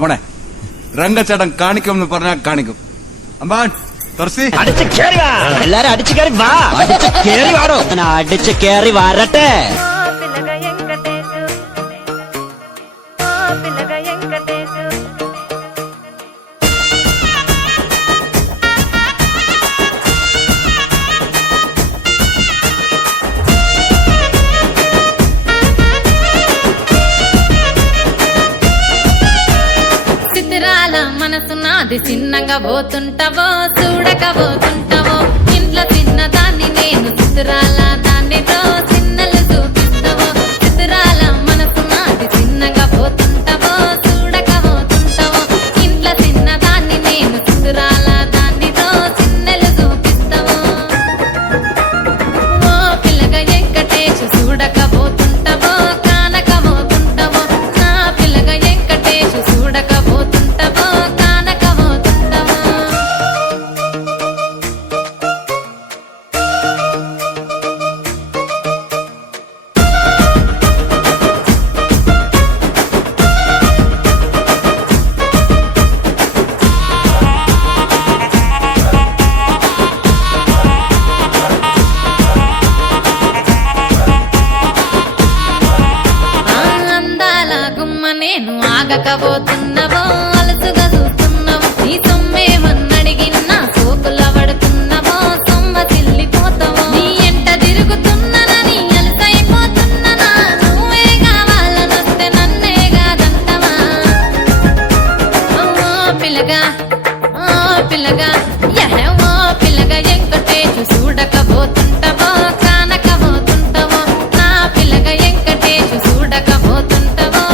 മോനെ രംഗച്ചേട്ടൻ കാണിക്കും എന്ന് പറഞ്ഞാൽ കാണിക്കും. അമ്പാൻ തുറസി അടിച്ച് കേറി വാ, എല്ലാരും അടിച്ചു കയറി വാ, അടിച്ച് കേറി വാടോ, അടിച്ച് കേറി വരട്ടെ. మనసు నాది చిన్నగా పోతుంటావో చూడకపోతుంటావో ఇంట్లో చిన్నదాన్ని నేను చిత్రాల దాన్నితో చిన్నలు చూపిస్తావో చిత్రాల మనసు నాది చిన్నగా పోతుంటావో చూడకపోతుంటావో ఇంట్లో చిన్నదాన్ని నేను చిత్రాల దాన్నితో చిన్నలు చూపిస్తావో ఓ పిల్లగా వెంకటేష్ చూడకపోతుంటావో కానకపోతుంటావో నా పిల్లగా వెంకటేష్ చూడకపోతుంటావో నేను ఆగకపోతున్నావో అలసుగా చూస్తున్నావో నీ సొమ్మేమన్నడిగినా సోకుల పడుతున్నావో సొమ్మ తిల్లిపోతావో నీ ఎంట తిరుగుతున్నానని అలసైపోతున్నానా నువ్వే కావాలనొస్తే నన్నే కాదంటవా ఓ పిల్లగా ఓ పిల్లగా వెంకటేష్ చూడకపోతుంటావో కానకపోతుంటావో నా పిల్లగా వెంకటేష్ చూడకపోతుంటావో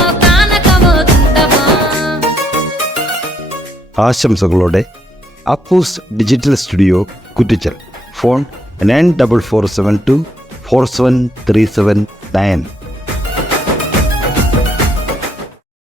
ആശംസകളോടെ Appoos digital studio Kuttichal. Phone 9447247379.